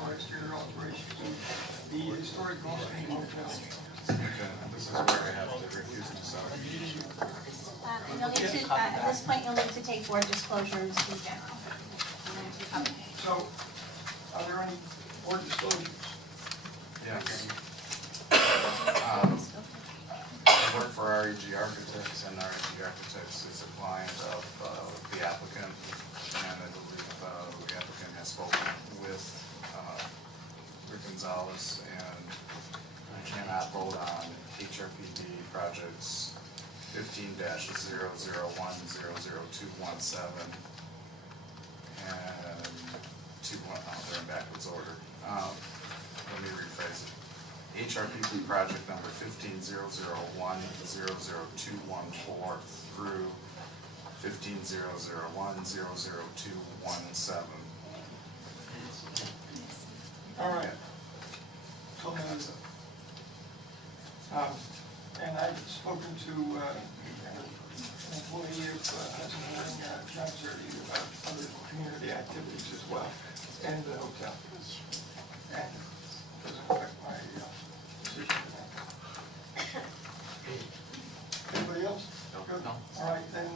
for exterior alterations to the historic Gulfstream Hotel. Okay, this is where I have to recuse myself. And you'll need to, at this point, you'll need to take board disclosures in general. So, are there any board disclosures? Yes. I work for REG Architects, and REG Architects is a client of the applicant, and I believe the applicant has spoken with Rick Gonzalez, and I cannot vote on HRPB projects 15-001-00217 and they're in backwards order. Let me rephrase it. HRPB project number 15-001-00214 through 15-001-00217. All right. So, and I've spoken to an employee of John Zerdy about other community activities as well, and the hotel. And it doesn't affect my decision today. Anybody else? No. Good? No. All right, then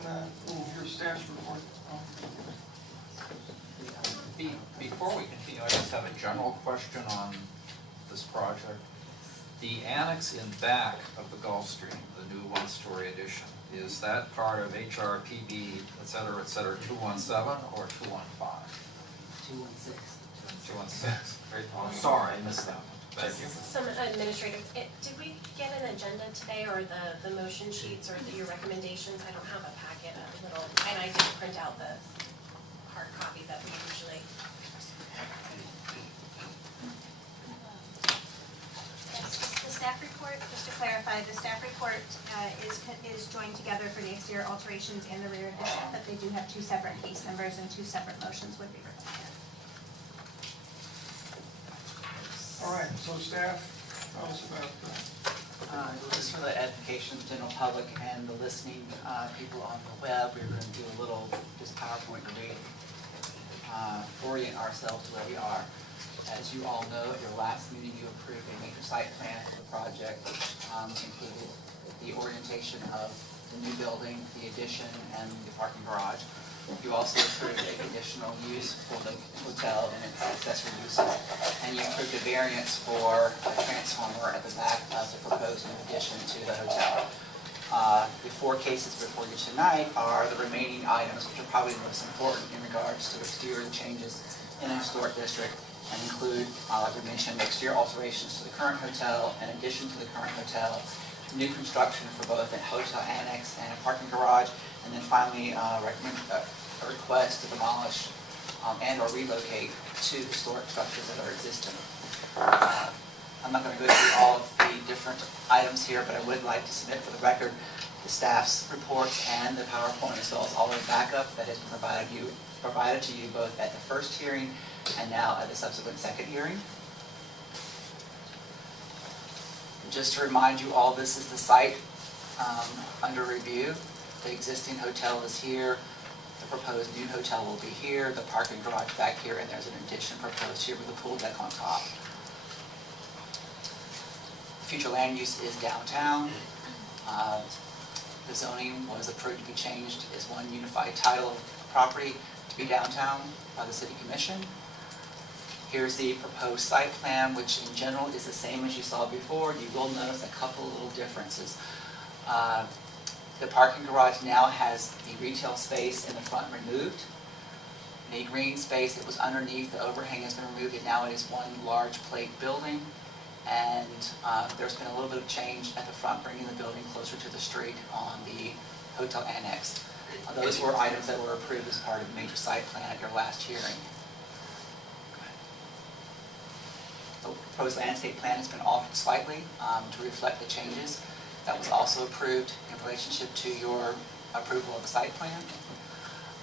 we'll hear staff's report. Before we continue, I just have a general question on this project. The annex in back of the Gulfstream, the new one-story addition, is that part of HRPB, et cetera, 217 or 215? 216. 216. I'm sorry, I missed that. Thank you. Some administrative, did we get an agenda today, or the motion sheets, or your recommendations? I don't have a packet, a little, and I didn't print out the hard copy that we usually. The staff report, just to clarify, the staff report is joined together for the exterior alterations and the rear addition, but they do have two separate case numbers and two separate motions would be required. All right, so staff, tell us about Just for the edification of the general public and the listening people on the web, we're going to do a little just PowerPoint to orient ourselves to where we are. As you all know, at your last meeting, you approved a major site plan for the project, which included the orientation of the new building, the addition, and the parking garage. You also approved a conditional use for the hotel and its accessory uses, and you approved a variance for a transformer at the back of the proposed new addition to the hotel. The four cases before you tonight are the remaining items, which are probably the most important in regards to exterior changes in a historic district, and include, like we mentioned, exterior alterations to the current hotel, an addition to the current hotel, new construction for both a hotel annex and a parking garage, and then finally a request to demolish and or relocate two historic structures that are existing. I'm not going to go through all of the different items here, but I would like to submit for the record the staff's reports and the PowerPoint, as well as all of the backup that has been provided to you both at the first hearing and now at the subsequent second hearing. Just to remind you all, this is the site under review. The existing hotel is here. The proposed new hotel will be here. The parking garage back here, and there's an addition proposed here with a pool deck on top. Future land use is downtown. The zoning was approved to be changed as one unified title of property to be downtown by the City Commission. Here's the proposed site plan, which in general is the same as you saw before. You will notice a couple little differences. The parking garage now has the retail space in the front removed. The green space that was underneath the overhang has been removed, and now it is one large plate building. And there's been a little bit of change at the front, bringing the building closer to the street on the hotel annex. Those were items that were approved as part of the major site plan at your last hearing. The proposed landscape plan has been altered slightly to reflect the changes. That was also approved in relationship to your approval of the site plan.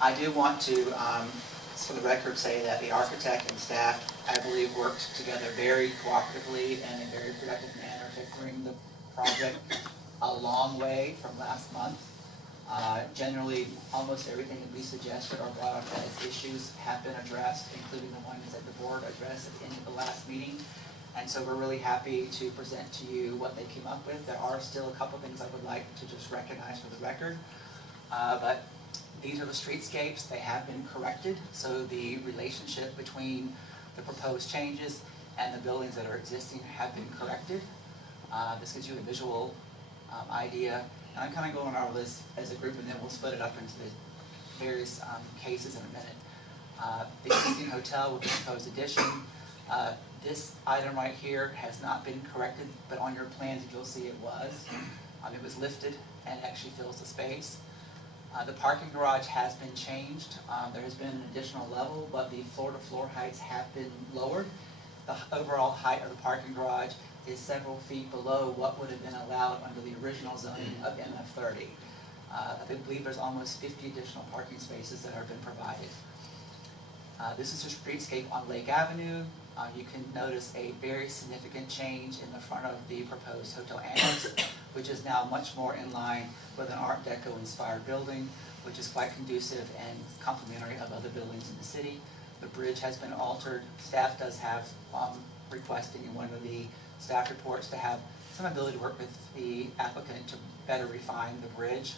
I do want to, for the record, say that the architect and staff, I believe, worked together very cooperatively and in a very productive manner to bring the project a long way from last month. Generally, almost everything that we suggested or brought up as issues have been addressed, including the ones that the board addressed at the end of the last meeting. And so we're really happy to present to you what they came up with. There are still a couple things I would like to just recognize for the record. But these are the streetscapes. They have been corrected. So the relationship between the proposed changes and the buildings that are existing have been corrected. This gives you a visual idea. And I'm kind of going on our list as a group, and then we'll split it up into the various cases in a minute. The existing hotel with the proposed addition. This item right here has not been corrected, but on your plans you'll see it was. It was lifted and actually fills the space. The parking garage has been changed. There has been an additional level, but the floor-to-floor heights have been lowered. The overall height of the parking garage is several feet below what would have been allowed under the original zoning of MF30. I believe there's almost 50 additional parking spaces that have been provided. This is a streetscape on Lake Avenue. You can notice a very significant change in the front of the proposed hotel annex, which is now much more in line with an Art Deco inspired building, which is quite conducive and complementary of other buildings in the city. The bridge has been altered. Staff does have requesting in one of the staff reports to have some ability to work with the applicant to better refine the bridge.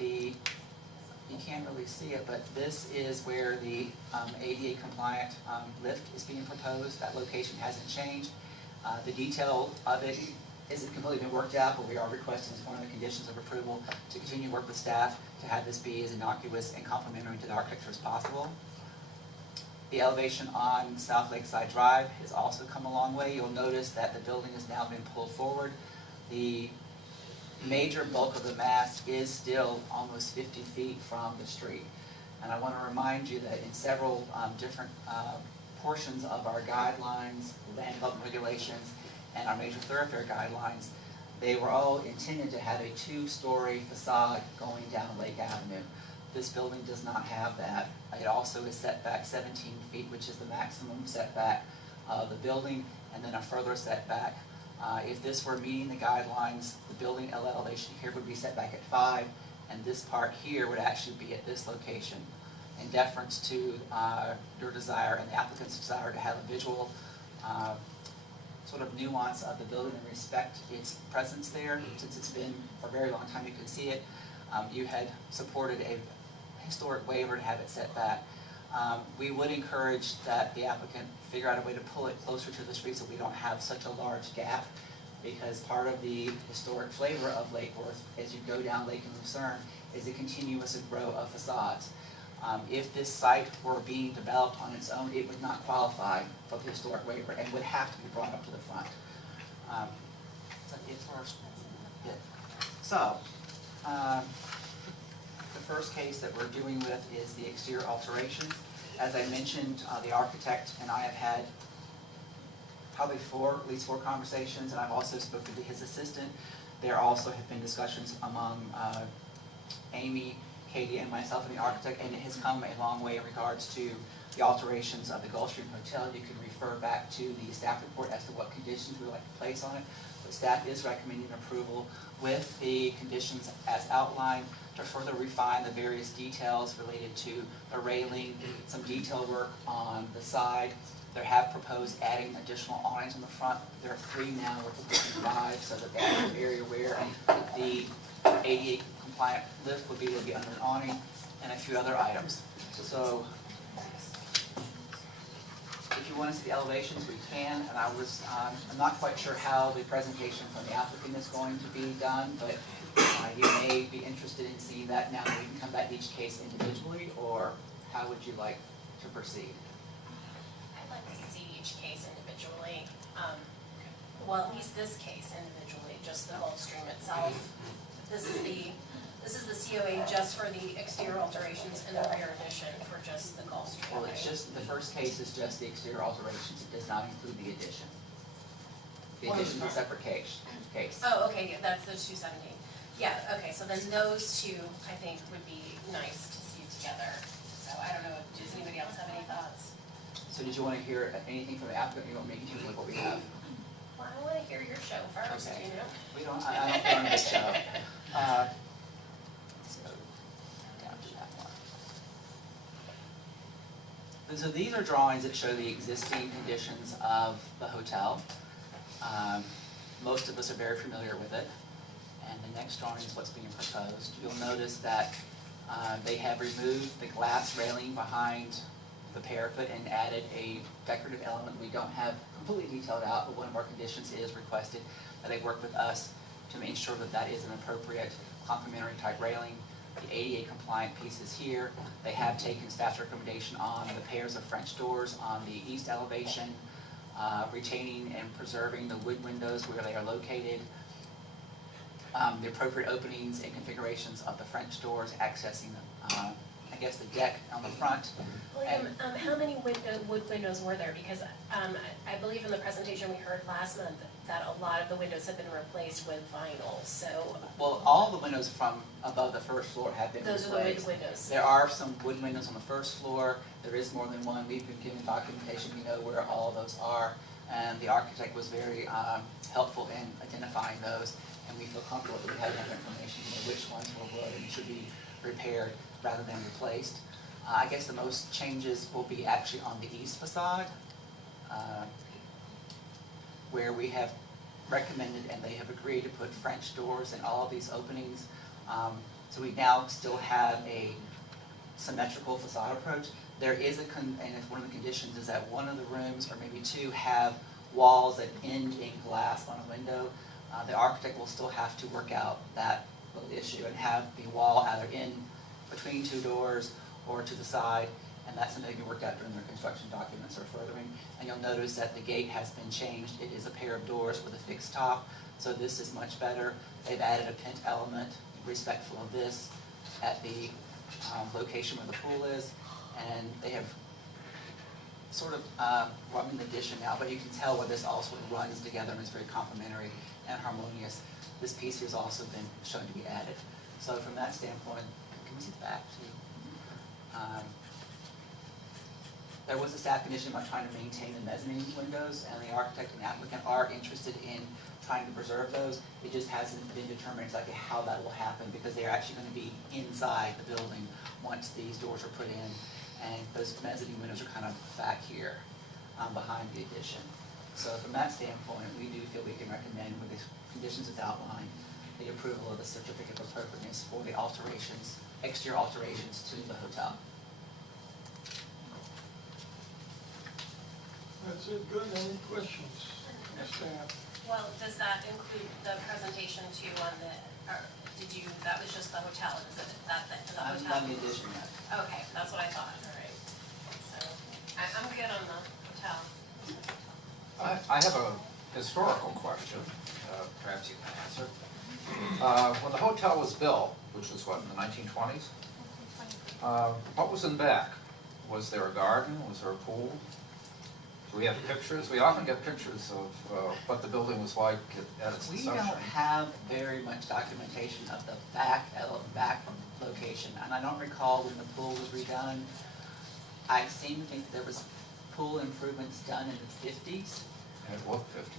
You can't really see it, but this is where the ADA compliant lift is being proposed. That location hasn't changed. The detail of it isn't completely been worked out, but we are requesting as one of the conditions of approval to continue to work with staff to have this be as innocuous and complementary to the architecture as possible. The elevation on South Lakeside Drive has also come a long way. You'll notice that the building has now been pulled forward. The major bulk of the mass is still almost 50 feet from the street. And I want to remind you that in several different portions of our guidelines, land development regulations, and our major thoroughfare guidelines, they were all intended to have a two-story facade going down Lake Avenue. This building does not have that. It also is set back 17 feet, which is the maximum setback of the building, and then a further setback. If this were meeting the guidelines, the building elevation here would be set back at 5, and this part here would actually be at this location. In deference to your desire and the applicant's desire to have a visual sort of nuance of the building and respect its presence there, since it's been for a very long time you can see it, you had supported a historic waiver to have it set back. We would encourage that the applicant figure out a way to pull it closer to the street so we don't have such a large gap, because part of the historic flavor of Lake Worth as you go down Lake and Lucerne is a continuous row of facades. If this site were being developed on its own, it would not qualify for the historic waiver and would have to be brought up to the front. So, the first case that we're dealing with is the exterior alterations. As I mentioned, the architect and I have had probably at least four conversations, and I've also spoken to his assistant. There also have been discussions among Amy, Katie, and myself and the architect, and it has come a long way in regards to the alterations of the Gulfstream Hotel. You can refer back to the staff report as to what conditions we would like to place on it. But staff is recommending approval with the conditions as outlined to further refine the various details related to the railing, some detail work on the side. They have proposed adding additional awnings on the front. There are 3 now, we're proposing 5, so that they have an area where the ADA compliant lift would be able to be under an awning, and a few other items. So if you want to see the elevations, we can, and I'm not quite sure how the presentation from the applicant is going to be done, but you may be interested in seeing that now. We can come back to each case individually, or how would you like to proceed? I'd like to see each case individually. Well, at least this case individually, just the Gulfstream itself. This is the COA just for the exterior alterations and the rear addition for just the Gulfstream. Well, it's just, the first case is just the exterior alterations. It does not include the addition. The addition is a separate case. Oh, okay, yeah, that's the 217. Yeah, okay, so then those two, I think, would be nice to see together. So I don't know, does anybody else have any thoughts? So did you want to hear anything from the applicant? You want me to continue with what we have? Well, I want to hear your show first, Okay. you know? I don't put on a big show. So these are drawings that show the existing conditions of the hotel. Most of us are very familiar with it. And the next drawing is what's being proposed. You'll notice that they have removed the glass railing behind the parapet and added a decorative element we don't have completely detailed out, but one of our conditions is requested that they work with us to make sure that that is an appropriate complementary type railing. The ADA compliant piece is here. They have taken staff's recommendation on the pairs of French doors on the east elevation, retaining and preserving the wood windows where they are located, the appropriate openings and configurations of the French doors accessing I guess the deck on the front. William, how many wood windows were there? Because I believe in the presentation we heard last month that a lot of the windows have been replaced with vinyl, so. Well, all the windows from above the first floor have been replaced. Those are the wood windows. There are some wood windows on the first floor. There is more than one. We've been given documentation. We know where all of those are. And the architect was very helpful in identifying those. And we feel comfortable that we have enough information to know which ones were wood and should be repaired rather than replaced. I guess the most changes will be actually on the east facade, where we have recommended and they have agreed to put French doors in all of these openings. So we now still have a symmetrical facade approach. There is and it's one of the conditions is that one of the rooms, or maybe two, have walls that end in glass on a window. The architect will still have to work out that little issue and have the wall either in between two doors or to the side, and that's something they worked out during their construction documents or furthering. And you'll notice that the gate has been changed. It is a pair of doors with a fixed top, so this is much better. They've added a pent element, respectful of this, at the location where the pool is, and they have sort of, well, I'm in the addition now, but you can tell where this all sort of runs together and is very complementary and harmonious. This piece here has also been shown to be added. So from that standpoint, can we see the back too? There was a staff condition about trying to maintain the mezzanine windows, and the architect and applicant are interested in trying to preserve those. It just hasn't been determined exactly how that will happen, because they are actually going to be inside the building once these doors are put in, and those mezzanine windows are kind of back here behind the addition. So from that standpoint, we do feel we can recommend, with the conditions as outlined, the approval of the certificate of appropriateness for the alterations, exterior alterations to the hotel. That's it, good, any questions? Staff? Well, does that include the presentation too on the, or did you, that was just the hotel, is it that the I'm hotel? not in the addition yet. Okay, that's what I thought, all right. So, I'm good on the hotel. I have a historical question, perhaps you can answer. When the hotel was built, which was what, in the 1920s? What was in back? Was there a garden? Was there a pool? Do we have pictures? We often get pictures of what the building was like at its We inception. don't have very much documentation of the back location, and I don't recall when the pool was redone. I seem to think that there was pool improvements done in the 50s. And it looked 50.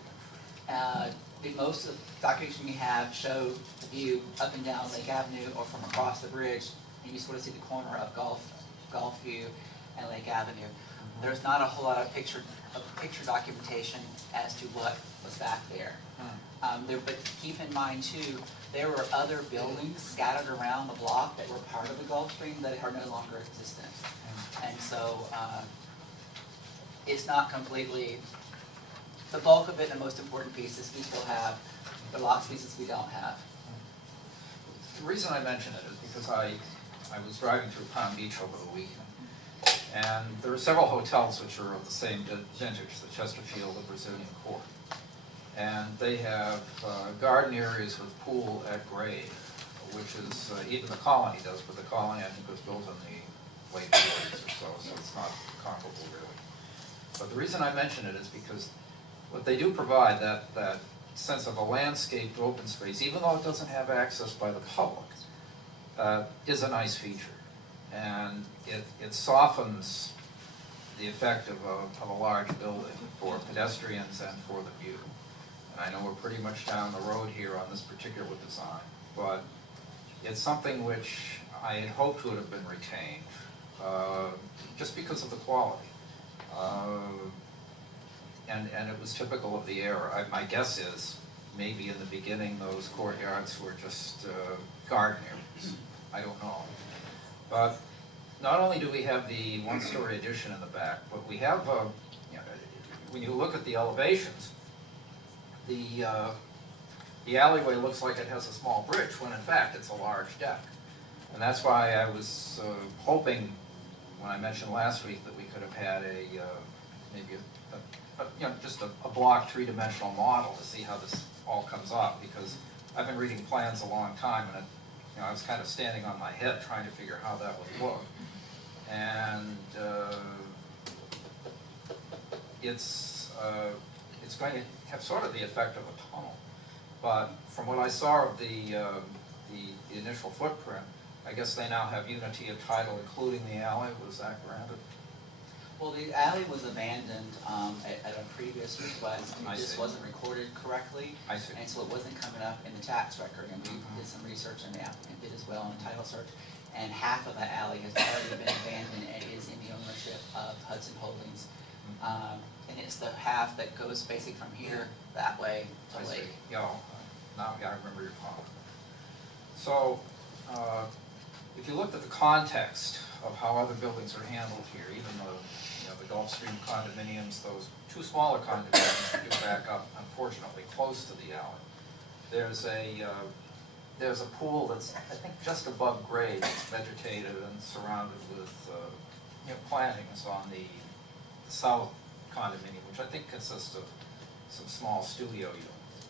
Most of the documentation we have show the view up and down Lake Avenue or from across the bridge, and you sort of see the corner of Gulf View and Lake Avenue. There's not a whole lot of picture documentation as to what was back there. But keep in mind too, there were other buildings scattered around the block that were part of the Gulf Stream that are no longer existent. And so it's not completely, the bulk of it and the most important pieces we still have, but lots of pieces we don't have. The reason I mention it is because I was driving through Palm Beach over the weekend, and there are several hotels which are of the same vintage, the Chesterfield, the Brazilian Court. And they have garden areas with pool at grade, which is, even the Colony does, but the Colony I think was built in the late 40s or so it's not comparable really. But the reason I mention it is because what they do provide, that sense of a landscaped open space, even though it doesn't have access by the public, is a nice feature. And it softens the effect of a large building for pedestrians and for the view. And I know we're pretty much down the road here on this particular design, but it's something which I had hoped would have been retained just because of the quality. And it was typical of the era. My guess is, maybe in the beginning, those courtyards were just garden areas. I don't know. But not only do we have the one-story addition in the back, but we have, when you look at the elevations, the alleyway looks like it has a small bridge, when in fact it's a large deck. And that's why I was hoping, when I mentioned last week, that we could have had maybe just a block three-dimensional model to see how this all comes off, because I've been reading plans a long time, and I was kind of standing on my head trying to figure how that would look. And it's going to have sort of the effect of a tunnel. But from what I saw of the initial footprint, I guess they now have unity of title, including the alley. Was that granted? Well, the alley was abandoned at a previous request, and I it just see. wasn't recorded correctly. I see. And so it wasn't coming up in the tax record, and we did some research, and the applicant did as well on the title search. And half of that alley has already been abandoned and is in the ownership of Hudson Holdings. And it's the half that goes basically from here that way I to see. Lake. Now I remember your comment. So, if you looked at the context of how other buildings are handled here, even the Gulfstream condominiums, those two smaller condominiums that do back up, unfortunately, close to the alley. There's a pool that's, I think, just above grade, vegetated and surrounded with plantings on the south condominium, which I think consists of some small studio units.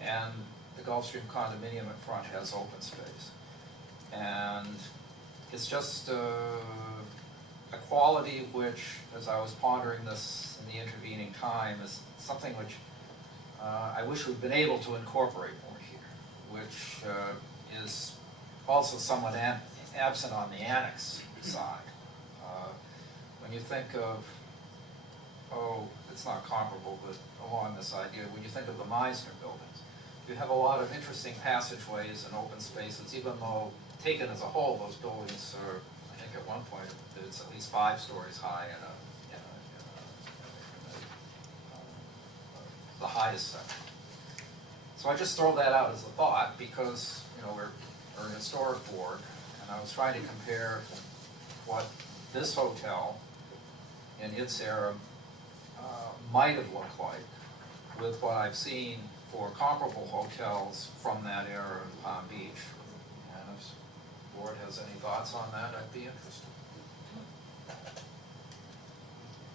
And the Gulfstream condominium in front has open space. And it's just a quality which, as I was pondering this in the intervening time, is something which I wish we'd been able to incorporate more here, which is also somewhat absent on the annex side. When you think of, it's not comparable, but along this idea, when you think of the Meisner buildings, you have a lot of interesting passageways and open spaces, even though taken as a whole, those buildings are, I think at one point, it's at least 5 stories high in the highest section. So I just throw that out as a thought, because we're a historic board, and I was trying to compare what this hotel in its era might have looked like with what I've seen for comparable hotels from that era in Palm Beach. And if the board has any thoughts on that, I'd be interested.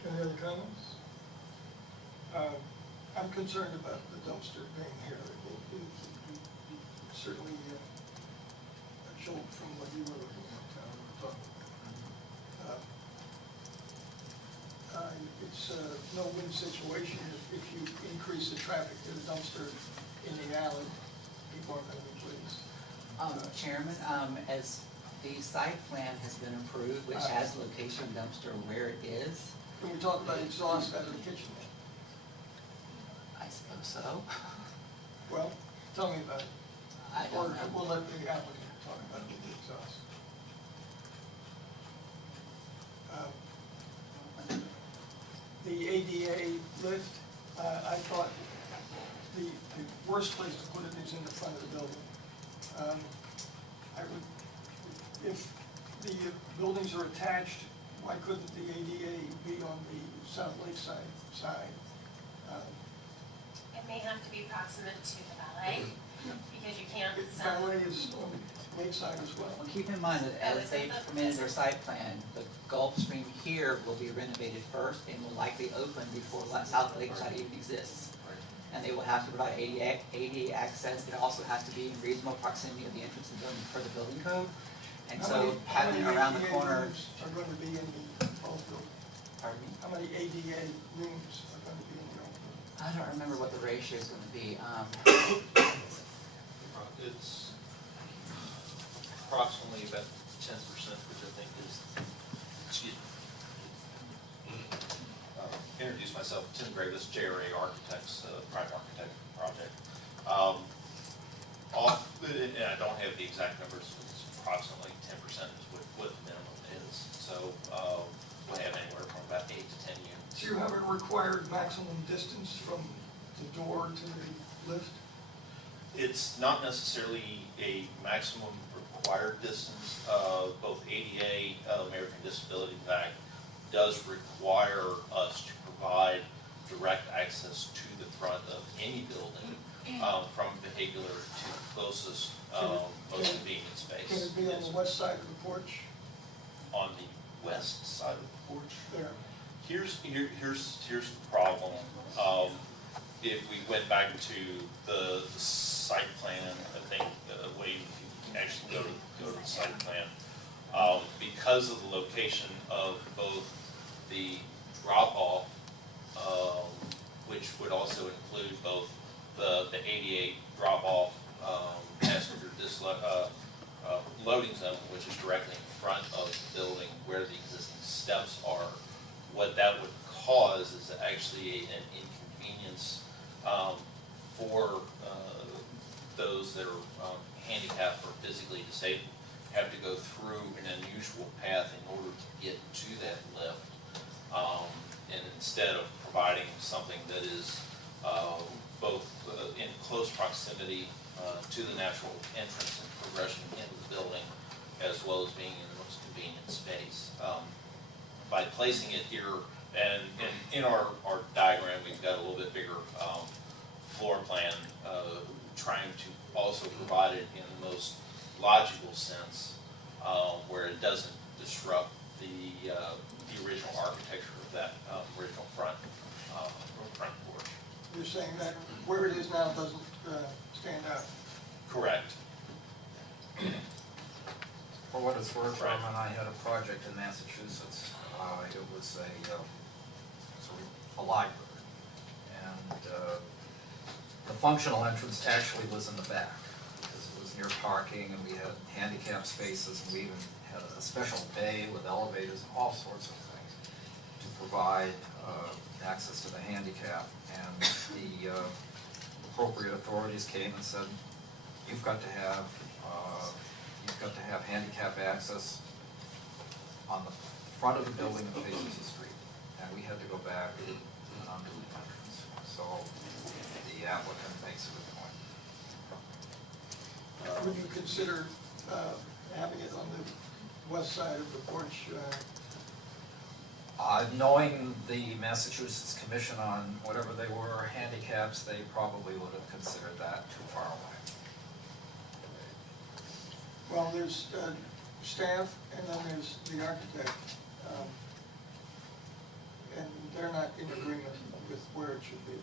Any other comments? I'm concerned about the dumpster being here. It certainly a jolt from what you were looking at, talking about. It's a no-win situation. If you increase the traffic to the dumpster in the alley, people aren't going to be pleased. Chairman, as the site plan has been approved, which has location dumpster where it is, Can we talk about exhaust out of the kitchen? I suppose so. Well, tell me about it. I Or don't know. we'll let the applicant talk about it with the exhaust. The ADA lift, I thought the worst place to put it is in the front of the building. If the buildings are attached, why couldn't the ADA be on the South Lakeside side? It may have to be proximate to the ballet, because you can't Ballet is on the Lakeside as well. Well, keep in mind that as they permitted their site plan, the Gulfstream here will be renovated first and will likely open before South Lakeside even exists. And they will have to provide ADA access. It also has to be in reasonable proximity of the entrance of the building per the building code. And so having it around the corner. How many ADA rooms are going to be in the old building? Pardon me? How many ADA rooms are going to be in the old building? I don't remember what the ratio is going to be. It's approximately about 10%, which I think is, excuse me. Introduce myself, Tim Gravis, JRA Architects, private architect project. And I don't have the exact numbers, it's approximately 10% is what the minimum is. So so we'll have anywhere from about 8 to 10 units. Do you have a required maximum distance from the door to the lift? It's not necessarily a maximum required distance. Both ADA, American Disability Act, does require us to provide direct access to the front of any building from vehicular to the closest, most convenient space. Can it be on the west side of the porch? On the west side of the porch? There. Here's the problem. If we went back to the site plan, I think, Wade, if you actually go to the site plan, because of the location of both the drop-off, which would also include both the 88 drop-off passenger loading zone, which is directly in front of the building where the existing steps are, what that would cause is actually an inconvenience for those that are handicapped or physically disabled, have to go through an unusual path in order to get to that lift. And instead of providing something that is both in close proximity to the natural entrance and progression into the building, as well as being in the most convenient space. By placing it here, and in our diagram, we've got a little bit bigger floor plan, trying to also provide it in the most logical sense, where it doesn't disrupt the original architecture of that original front porch. You're saying that where it is now doesn't stand out? Correct. For what it's worth, Right. Roman, I had a project in Massachusetts. It was a library, and the functional entrance actually was in the back because it was near parking, and we had handicap spaces, and we even had a special bay with elevators and all sorts of things to provide access to the handicap. And the appropriate authorities came and said, you've got to have handicap access on the front of the building that faces the street. And we had to go back and undo the entrance. So the applicant makes a good point. Would you consider having it on the west side of the porch? Knowing the Massachusetts Commission on whatever they were, handicaps, they probably would have considered that too far away. Well, there's staff and then there's the architect. And they're not in agreement with where it should be.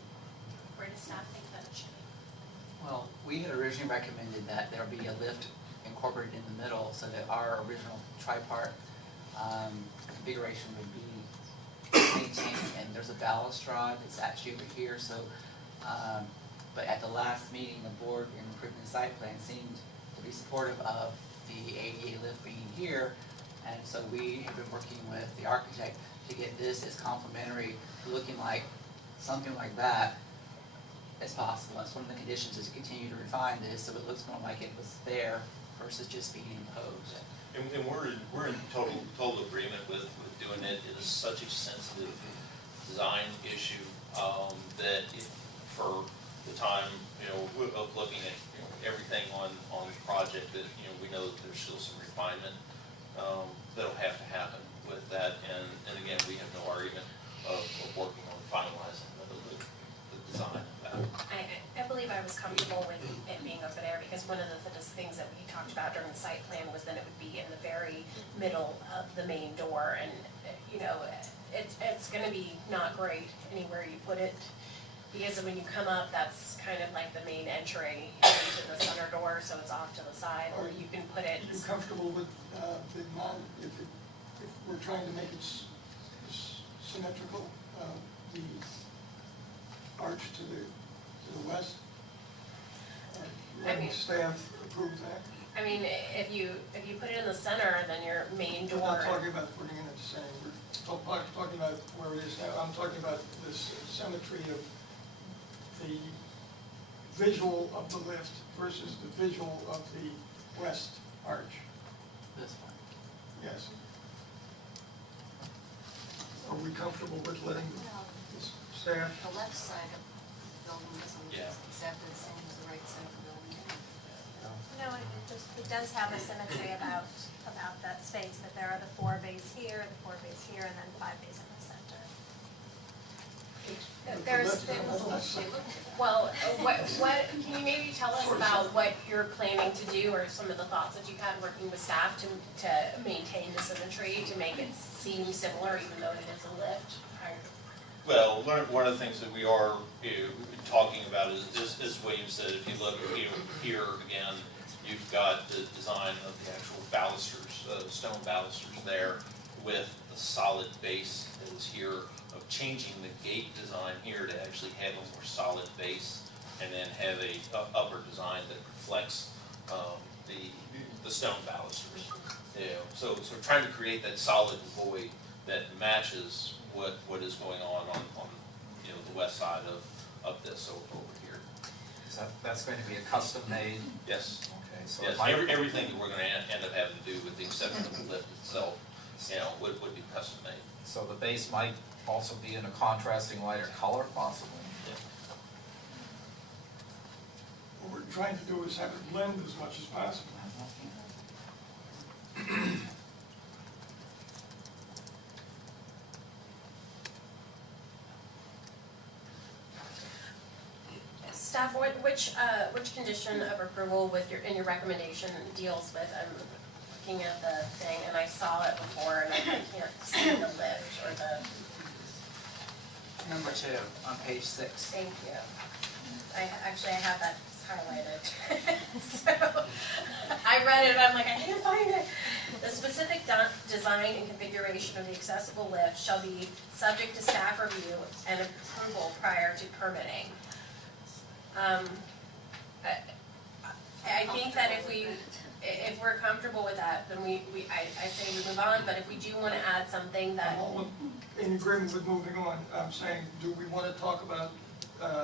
Where does staff think that it should be? Well, we had originally recommended that there be a lift incorporated in the middle so that our original tripart configuration would be maintained, and there's a balustrade that's actually over here, so, but at the last meeting, the board in approving the site plan seemed to be supportive of the ADA lift being here, and so we have been working with the architect to get this as complementary, looking like something like that as possible. That's one of the conditions, is to continue to refine this so it looks more like it was there versus just being imposed. And we're in total agreement with doing it. It is such a sensitive design issue that for the time, of looking at everything on the project, that we know that there's still some refinement that'll have to happen with that. And again, we have no argument of working on finalizing the design of that. I believe I was comfortable with it being over there because one of the things that we talked about during the site plan was that it would be in the very middle of the main door, and it's gonna be not great anywhere you put it, because when you come up, that's kind of like the main entry into the center door, so it's off to the side, or you can put it. Are you comfortable with the amount, if we're trying to make it symmetrical, the arch to the west? I mean- Staff approve that? I mean, if you put it in the center, then your main We're door. not talking about putting it in the center, we're talking about where it is now. I'm talking about this symmetry of the visual of the lift versus the visual of the west arch. This one. Yes. are we comfortable with letting the staff? The left side of the building doesn't look Yeah. exactly the same as the right side of the building. No, it does have a symmetry about that space, that there are the 4 bays here, the 4 bays here, and then 5 bays in the center. Well, what, can you maybe tell us about what you're planning to do, or some of the thoughts that you've had working with staff to maintain the symmetry, to make it seem similar even though it is a lift? Well, one of the things that we are talking about is William said, if you look here again, you've got the design of the actual balusters, stone balusters there with the solid base that is here, of changing the gate design here to actually have a more solid base, and then have a upper design that reflects the stone balusters. So trying to create that solid void that matches what is going on the west side of this over here. Is that's going to be a custom made? Yes. Okay, so Yes, it might- everything that we're gonna end up having to do, with the exception of the lift itself, would be custom made. So the base might also be in a contrasting lighter color possibly? What we're trying to do is have it blend as much as possible. Staff, which condition of approval in your recommendation deals with, I'm looking at the thing, and I saw it before, and I can't see the lift or the, Number 2, on page 6. thank you. I have that highlighted. So, I read it, and I'm like, I can't find it. The specific design and configuration of the accessible lift shall be subject to staff review and approval prior to permitting. I think that if we're comfortable with that, then I say we move on, but if we do want to add something that, I'm all in agreement with moving on. I'm saying, do we want to talk about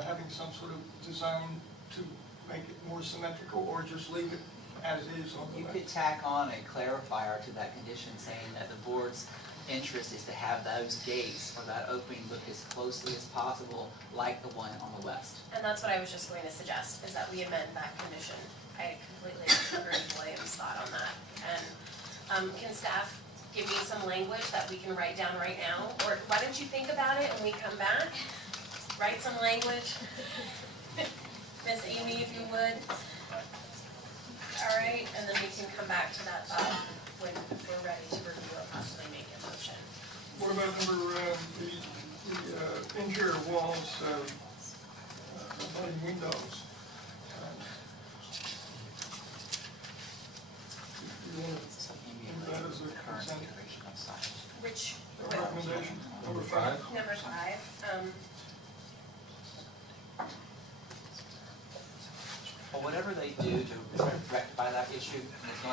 having some sort of design to make it more symmetrical, or just leave it as is on the You left? could tack on a clarifier to that condition saying that the board's interest is to have those gates or that opening look as closely as possible like the one on the west. and that's what I was just going to suggest, is that we amend that condition. I completely agree with William's thought on that. And can staff give me some language that we can write down right now? Or why don't you think about it and we come back? Write some language. Miss Amy, if you would. All right, and then we can come back to that thought when we're ready to review or possibly make a motion. What about the interior walls, abutting windows? You want to that as a consent Which, recommendation, number 5? number 5, Well, whatever they do to rectify that issue, it's going